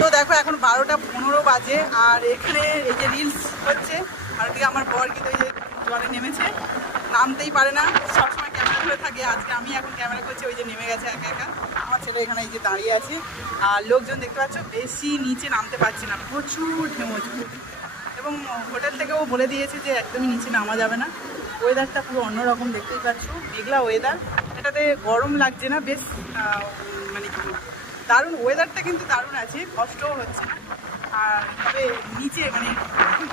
তো দেখো এখন 12টা 15 বাজে আর এখানে এই যে রিলস হচ্ছে আর ওদিকে আমার বর কিন্তু এই যে জলে নেমেছে, নামতেই পারে না, সবসময় ক্যামেরা ধরে থাকে। আজকে আমি এখন ক্যামেরা করছি, ওই যে নেমে গেছে একা একা। আমার ছেলে এখানে এই যে দাঁড়িয়ে আছে আর লোকজন দেখতে পাচ্ছ বেশি নিচে নামতে পারছে না, প্রচুর ঢেউ হচ্ছে। এবং হোটেল থেকেও বলে দিয়েছে যে একদমই নিচে নামা যাবে না। ওয়েদারটা পুরো অন্যরকম, দেখতেই পাচ্ছ মেঘলা ওয়েদার, এটাতে গরম লাগছে না, বেশ মানে কি দারুণ ওয়েদারটা, কিন্তু দারুণ আছে, কষ্টও হচ্ছে না। আর তবে নিচে মানে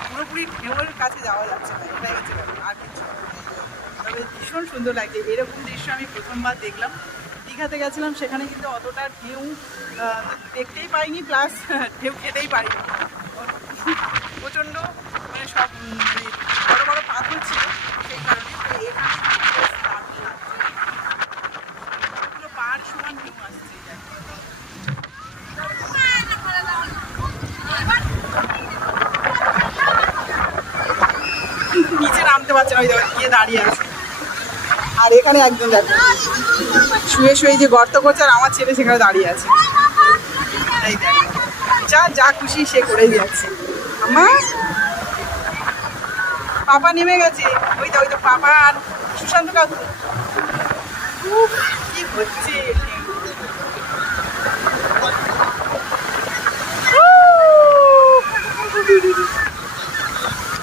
পুরোপুরি ঢেউয়ের কাছে যাওয়া যাচ্ছে না, এটাই হচ্ছে ব্যাপার, আর কিছু। তবে ভীষণ সুন্দর লাগছে, এরকম দৃশ্য আমি প্রথমবার দেখলাম। দীঘাতে গেছিলাম, সেখানে কিন্তু অতটা ঢেউ দেখতেই পাইনি, প্লাস ঢেউ খেতেই পারিনি। প্রচণ্ড মানে সব মানে বড় বড় পাথর ছিল, সেই কারণে এখানে পুরো পাহাড় সমান ঢেউ আসছে। নিচে নামতে পারছে না, ওই গিয়ে দাঁড়িয়ে আছে। আর এখানে একজন দেখো শুয়ে শুয়ে যে গর্ত করছে, আর আমার ছেলে সেখানে দাঁড়িয়ে আছে। এই দেখ, যা যা খুশি সে করেই যাচ্ছে। আমার পাপা নেমে গেছে, ওই তো পাপা আর সুশান্ত কাকু। কি হচ্ছে